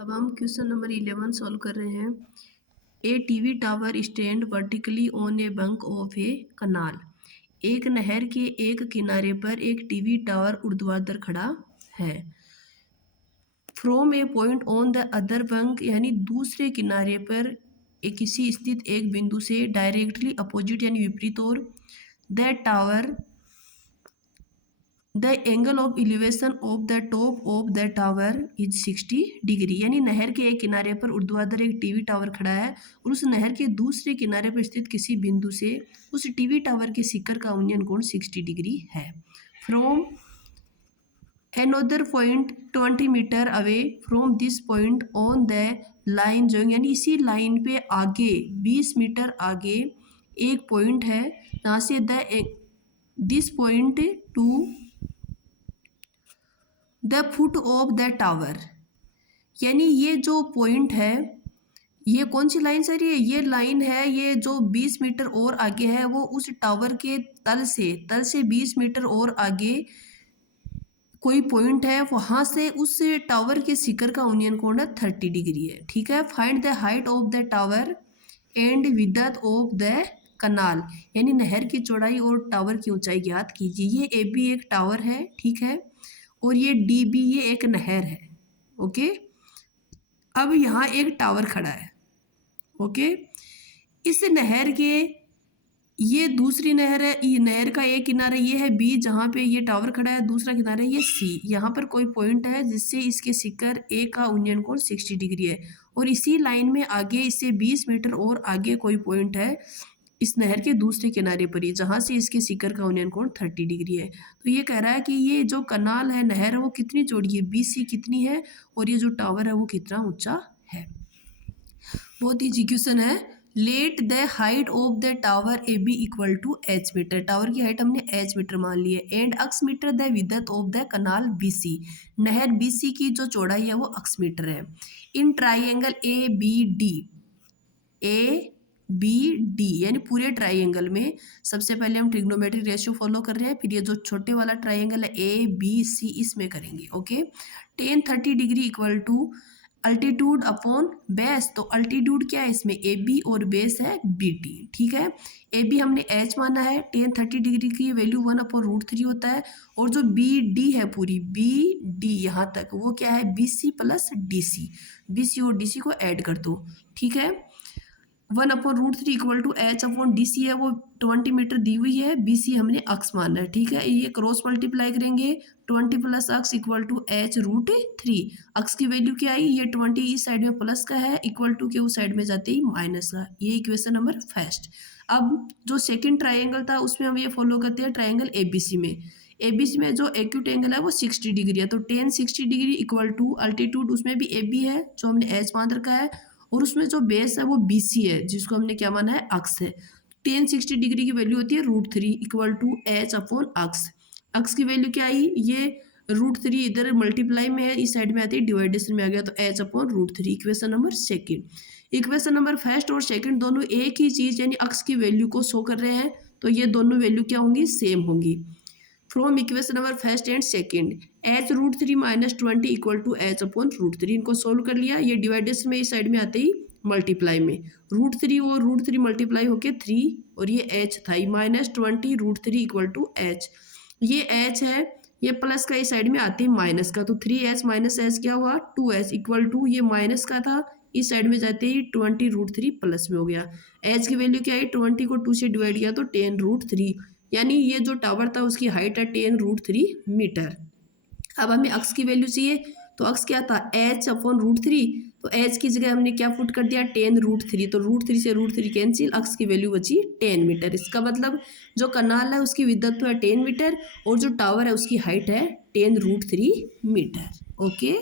अब हम question number 11 solve कर रहे हैं। A TV tower stand vertically on a bank of a canal. एक नहर के एक किनारे पर एक टीवी टावर ऊर्ध्वाधर खड़ा है। From A point on the other bunk, यानी दूसरे किनारे पर किसी स्थित एक बिंदु से डायरेक्टली अपोजिट यानी विपरीत और the tower the angle of elevation of the top of the tower is 60 degree. यानी नहर के एक किनारे पर ऊर्ध्वाधर एक टीवी टावर खड़ा है और उस नहर के दूसरे किनारे पर स्थित किसी बिंदु से उस टीवी टावर के शिखर का उन्नयन कोण 60 डिग्री है। From another point 20 metre away from this point on the line जो, यानी इसी लाइन पे आगे 20 मीटर आगे एक पॉइंट है, यहाँ से this point two the foot of the tower. यानी ये जो पॉइंट है, ये कौन सी लाइन सर? ये लाइन है, ये जो 20 मीटर और आगे है वो उस टावर के तल से 20 मीटर और आगे कोई पॉइंट है, वहाँ से उस टावर के शिखर का उन्नयन कोण 30 डिग्री है। ठीक है। Find the height of the tower and width of the कनाल। यानी नहर की चौड़ाई और टावर की ऊंचाई ज्ञात कीजिए। ये ए बी एक टावर है, ठीक है, और ये डी बी ये एक नहर है। ओके, अब यहाँ एक टावर खड़ा है। ओके, इस नहर के ये दूसरी नहर है, ये नहर का एक किनारा ये है बी जहाँ पे ये टावर खड़ा है, दूसरा किनारा ये सी। यहाँ पर कोई पॉइंट है जिससे इसके शिखर ए का उन्नयन कोण 60 डिग्री है, और इसी लाइन में आगे इससे 20 मीटर और आगे कोई पॉइंट है इस नहर के दूसरे किनारे पर ही, जहाँ से इसके शिखर का उन्नयन कोण 30 डिग्री है। तो ये कह रहा है कि ये जो कनाल है, नहर है, वो कितनी चौड़ी है, BC कितनी है, और ये जो टावर है वो कितना ऊंचा है। बहुत ईजी क्वेश्चन है। Let the height of the tower A B equal to h metre. Tower की हाइट हमने h मीटर मान ली है। And x metre the width of the canal BC। नहर BC की जो चौड़ाई है वो अक्स मीटर है। In triangle A B D, यानी पूरे ट्राइंगल में सबसे पहले हम ट्रिग्नोमेट्रिक रेशियो फॉलो कर रहे हैं, फिर ये जो छोटे वाला ट्राइंगल है ABC इसमें करेंगे। Okay, tan 30 degree equal to altitude upon base. तो अल्टीट्यूड क्या है इसमें, AB और बेस है BT। ठीक है, AB हमने h माना है, tan 30 डिग्री की वैल्यू 1/√3 होता है, और जो BD है पूरी BD यहाँ तक वो क्या है, BC प्लस DC। BC और DC को ऐड कर दो। ठीक है, 1/√3 इक्वल टू h/DC है, वो 20 मीटर दी हुई है, BC हमने अक्स माना है। ठीक है, ये क्रॉस मल्टीप्लाई करेंगे, 20 plus x equal to h√3। X की वैल्यू क्या आई, ये 20 इस साइड में प्लस का है, इक्वल टू के उस साइड में जाते ही माइनस का। ये इक्वेशन नंबर फर्स्ट। अब जो सेकंड ट्राइंगल था उसमें हम ये फॉलो करते हैं ट्राइंगल ABC में। ABC में जो एक्यूट एंगल है वो 60 डिग्री है, तो tan 60 degree equal to altitude उसमें भी AB है जो हमने h मान रखा है, और उसमें जो बेस है वो BC है जिसको हमने क्या माना है, अक्स है। tan 60 डिग्री की वैल्यू होती है √3 इक्वल टू h/अक्स। अक्स की वैल्यू क्या आई, ये √3 इधर मल्टीप्लाई में है, इस साइड में आती है डिवाइडेशन में आ गया, तो h/√3। Equation number second. Equation number first और सेकंड दोनों एक ही चीज़ यानी अक्स की वैल्यू को शो कर रहे हैं, तो ये दोनों वैल्यू क्या होंगी, सेम होंगी। From equation number first and second, h√3 minus 20 equal to h/√3। इनको सोल्व कर लिया, ये डिवाइडेशन में इस साइड में आते ही मल्टीप्लाई में, √3 और √3 मल्टीप्लाई होके 3, और ये h था, माइनस 20 √3 इक्वल टू h। ये h है, ये प्लस का इस साइड में आते ही माइनस का, तो 3h माइनस h क्या हुआ, 2h इक्वल टू, ये माइनस का था, इस साइड में जाते ही 20 √3 प्लस में हो गया। h की वैल्यू क्या है, 20 को 2 से डिवाइड किया तो tan √3, यानी ये जो टावर था उसकी हाइट है tan √3 मीटर। अब हमें अक्स की वैल्यू चाहिए, तो अक्स क्या था, h/√3, तो h की जगह हमने क्या पुट कर दिया, tan √3, तो √3 से √3 कैंसिल, अक्स की वैल्यू बची 10 मीटर। इसका मतलब जो कनाल है उसकी विड्थ तो है 10 मीटर, और जो टावर है उसकी हाइट है tan √3 मीटर। ओके।